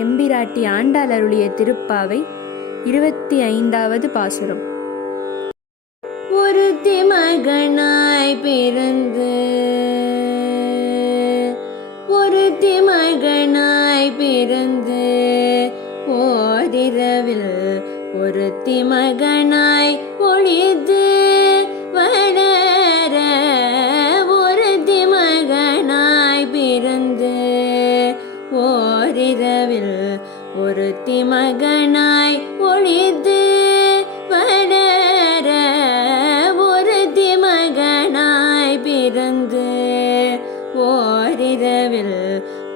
எம்பிராட்டி ஆண்டாள் அருளிய திருப்பாவை இருபத்தி ஐந்தாவது பாசுரம். ஒருத்தி மகனாய் பிறந்து ஒருத்தி மகனாய் பிறந்து ஓரிரவில் ஒருத்தி மகனாய் ஒருத்தி மகனாய் ஒளித்து வளர ஒருத்தி மகனாய் பிறந்து ஓரிரவில்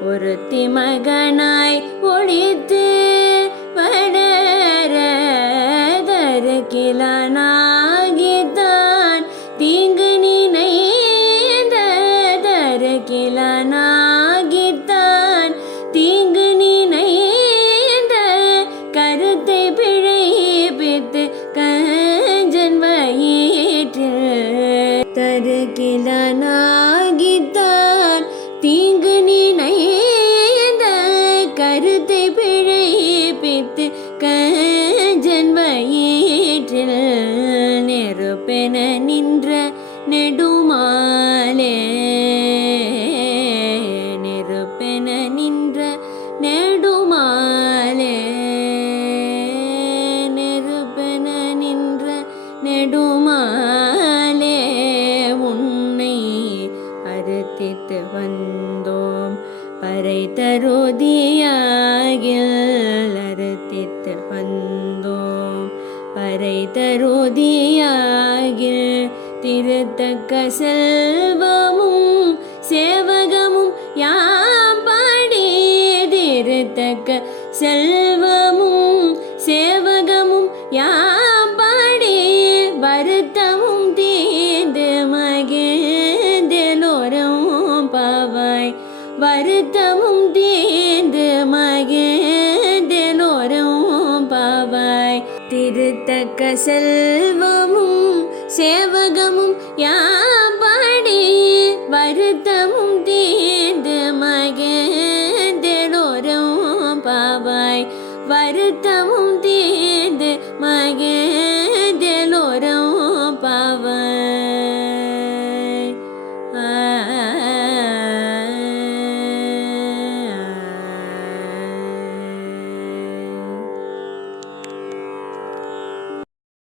ஒருத்தி மகனாய் ஒழித்து வளர தருக்கிலானாகித்தான் தீங்கு வயிற்றில் தீங்கு நினைந்த கருத்தை பிழைப்பித்து க அறுத்தித்து வந்தோம் பறை தருதியாகில் அறுத்தித்து வந்தோம் பறை தருதியாகில் திருத்தக்க செல்வமும் சேவகமும் யாம் பாடி திருத்தக்க செல்வம் நித்தமும் தீர்ந்து மகேந்தலோரம் பாவாய் திருத்தக்க செல்வமும் சேவகமும் யாபாடி வருத்தமும் தீர்ந்து மகேந்தலோரம் பாவாய் வருத்தமும்